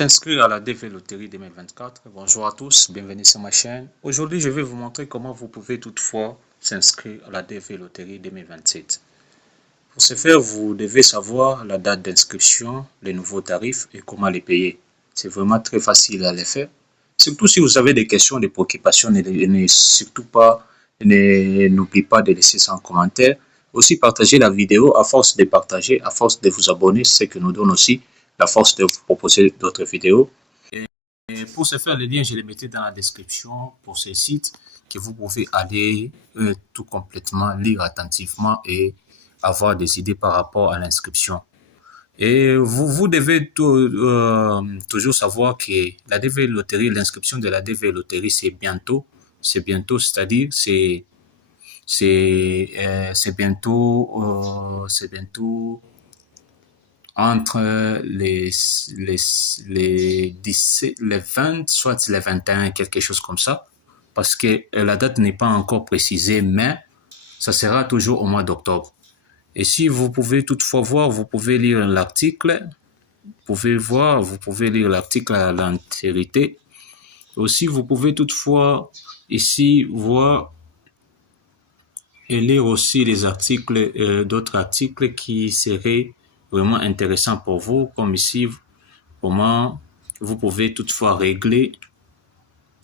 S'inscrire à la DV Loterie 2024. Bonjour à tous, bienvenue sur ma chaîne. Aujourd'hui, je vais vous montrer comment vous pouvez toutefois s'inscrire à la DV Loterie 2027. Pour ce faire, vous devez savoir la date d'inscription, les nouveaux tarifs et comment les payer. C'est vraiment très facile à les faire. Surtout si vous avez des questions, des préoccupations, n'oubliez pas de laisser ça en commentaire. Aussi, partagez la vidéo. À force de partager, à force de vous abonner, c'est ce que nous donne aussi la force de vous proposer d'autres vidéos. Et pour ce faire, les liens, je les mettais dans la description pour ce site que vous pouvez aller tout complètement lire attentivement et avoir des idées par rapport à l'inscription. Et vous devez toujours savoir que la DV Loterie, l'inscription de la DV Loterie, c'est bientôt, c'est-à-dire c'est bientôt entre les 20, soit les 21, quelque chose comme ça, parce que la date n'est pas encore précisée, mais ça sera toujours au mois d'octobre. Et si vous pouvez toutefois voir, vous pouvez lire l'article, vous pouvez lire l'article à l'entièreté. Aussi, vous pouvez toutefois ici voir et lire aussi les articles, d'autres articles qui seraient vraiment intéressants pour vous, comme ici, comment vous pouvez toutefois régler,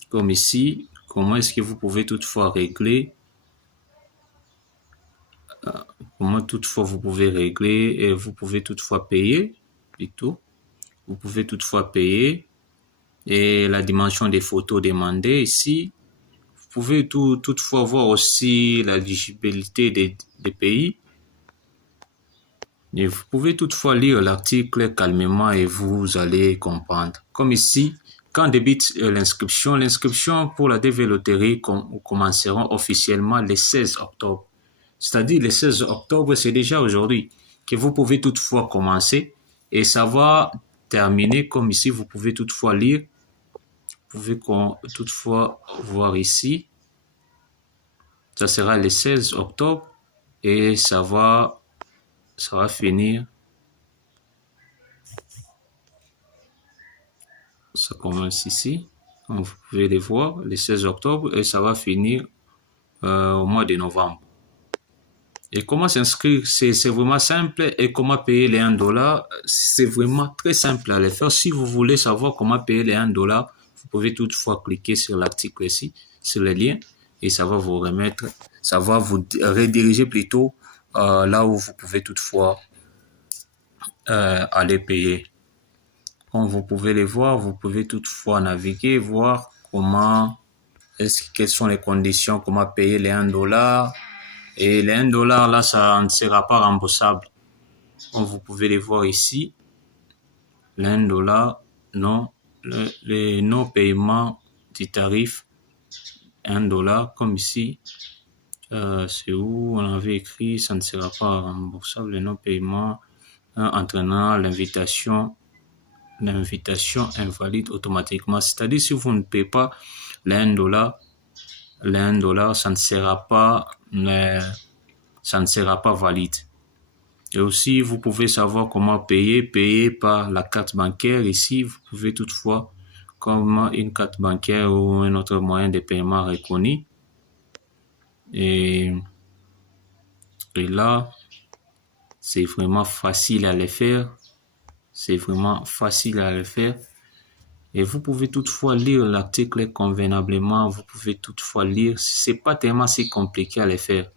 comme ici, comment est-ce que vous pouvez toutefois régler, comment toutefois vous pouvez régler, et vous pouvez toutefois payer, plutôt, vous pouvez toutefois payer, et la dimension des photos demandées ici, vous pouvez toutefois voir aussi la l'éligibilité des pays. Et vous pouvez toutefois lire l'article calmement et vous allez comprendre. Comme ici, quand débute l'inscription, l'inscription pour la DV Loterie commenceront officiellement le 16 octobre. C'est-à-dire le 16 octobre, c'est déjà aujourd'hui que vous pouvez toutefois commencer et ça va terminer comme ici. Vous pouvez toutefois lire, vous pouvez toutefois voir ici. Ça sera le 16 octobre et ça va finir. Ça commence ici, comme vous pouvez le voir, le 16 octobre, et ça va finir au mois de novembre. Et comment s'inscrire, c'est vraiment simple. Et comment payer les 1 $, c'est vraiment très simple à le faire. Si vous voulez savoir comment payer les 1 $, vous pouvez toutefois cliquer sur l'article ici, sur le lien, et ça va vous remettre, ça va vous rediriger plutôt là où vous pouvez toutefois aller payer. Comme vous pouvez les voir, vous pouvez toutefois naviguer, voir quelles sont les conditions, comment payer les 1 $. Et les 1 $, là, ça ne sera pas remboursable. Comme vous pouvez les voir ici, les 1 $, non, les non-paiements du tarif 1 $, comme ici, c'est où on avait écrit, ça ne sera pas remboursable, les non-paiements entraînant l'invitation invalide automatiquement. C'est-à-dire, si vous ne payez pas les 1 $, ça ne sera pas valide. Et aussi, vous pouvez savoir comment payer par la carte bancaire. Ici, vous pouvez toutefois, comme une carte bancaire ou un autre moyen de paiement reconnu. Et là, c'est vraiment facile à le faire. C'est vraiment facile à le faire. Et vous pouvez toutefois lire l'article convenablement. Vous pouvez toutefois lire. C'est pas tellement si compliqué à le faire.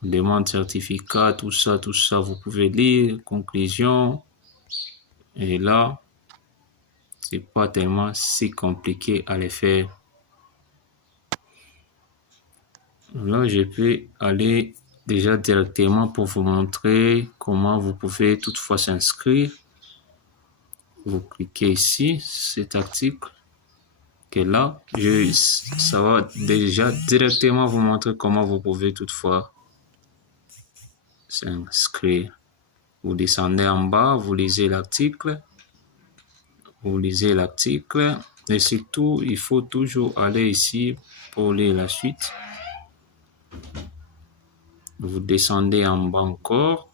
Demande certificat, tout ça, vous pouvez lire. Conclusion. Et là, c'est pas tellement si compliqué à le faire. Là, je peux aller déjà directement pour vous montrer comment vous pouvez toutefois s'inscrire. Vous cliquez ici, cet article, que là, ça va déjà directement vous montrer comment vous pouvez toutefois s'inscrire. Vous descendez en bas, vous lisez l'article, et surtout, il faut toujours aller ici pour lire la suite. Vous descendez en bas encore.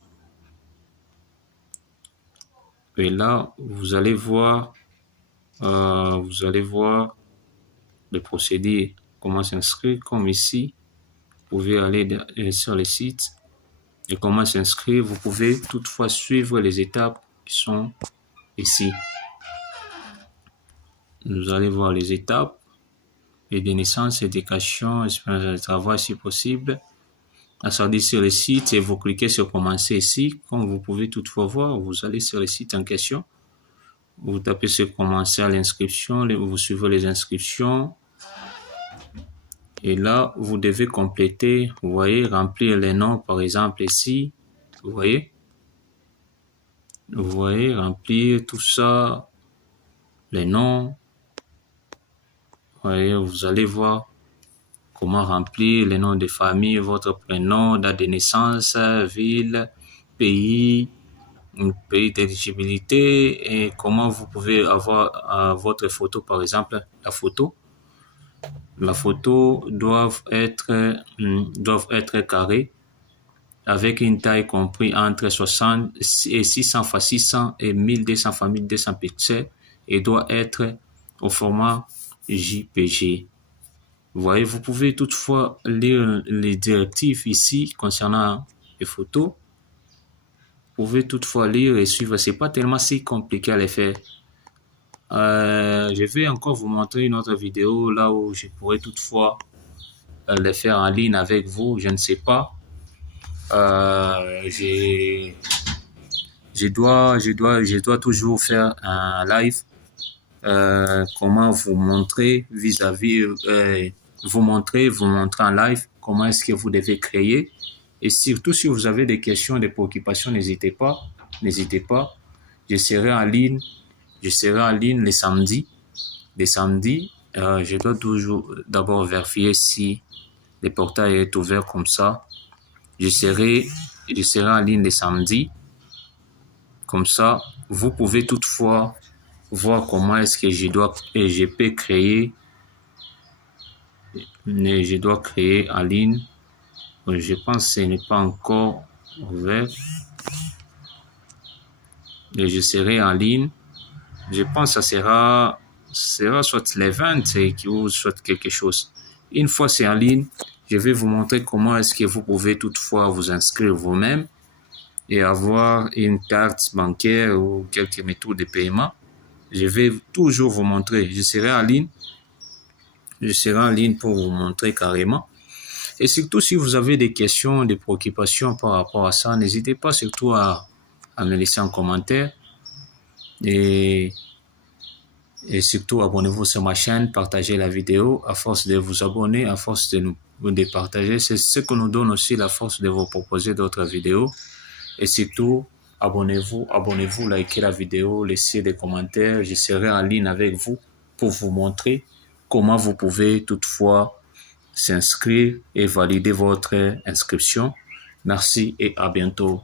Et là, vous allez voir le procédé, comment s'inscrire, comme ici. Vous pouvez aller sur le site et comment s'inscrire. Vous pouvez toutefois suivre les étapes qui sont ici. Vous allez voir les étapes et de naissance, éducation, expérience de travail si possible. Accédez sur le site et vous cliquez sur commencer ici. Comme vous pouvez toutefois voir, vous allez sur le site en question. Vous tapez sur commencer à l'inscription, vous suivez les inscriptions. Et là, vous devez compléter, vous voyez, remplir les noms, par exemple ici. Vous voyez, remplir tout ça, les noms. Vous voyez, vous allez voir comment remplir les noms de famille, votre prénom, date de naissance, ville, pays d'éligibilité et comment vous pouvez avoir votre photo, par exemple, la photo doivent être carrées avec une taille comprise entre 60 et 600 x 600 et 1200 x 1200 pixels et doit être au format JPG. Vous voyez, vous pouvez toutefois lire les directives ici concernant les photos. Vous pouvez toutefois lire et suivre. C'est pas tellement si compliqué à les faire. Je vais encore vous montrer une autre vidéo là où je pourrais toutefois les faire en ligne avec vous. Je ne sais pas. Je dois toujours faire un live. Comment vous montrer vous montrer en live comment est-ce que vous devez créer. Et surtout, si vous avez des questions, des préoccupations, n'hésitez pas. Je serai en ligne les samedis. Je dois toujours d'abord vérifier si le portail est ouvert comme ça. Je serai en ligne les samedis. Comme ça, vous pouvez toutefois voir comment est-ce que je peux créer. Je dois créer en ligne. Je pense que ce n'est pas encore ouvert. Et je serai en ligne. Je pense que ça sera soit les 20 ou soit quelque chose. Une fois c'est en ligne, je vais vous montrer comment est-ce que vous pouvez toutefois vous inscrire vous-même et avoir une carte bancaire ou quelques méthodes de paiement. Je vais toujours vous montrer. Je serai en ligne pour vous montrer carrément. Et surtout, si vous avez des questions, des préoccupations par rapport à ça, n'hésitez pas surtout à me laisser en commentaire. Et surtout, abonnez-vous sur ma chaîne, partagez la vidéo. À force de vous abonner, à force de partager, c'est ce que nous donne aussi la force de vous proposer d'autres vidéos. Et surtout, abonnez-vous, likez la vidéo, laissez des commentaires. Je serai en ligne avec vous pour vous montrer comment vous pouvez toutefois s'inscrire et valider votre inscription. Merci et à bientôt.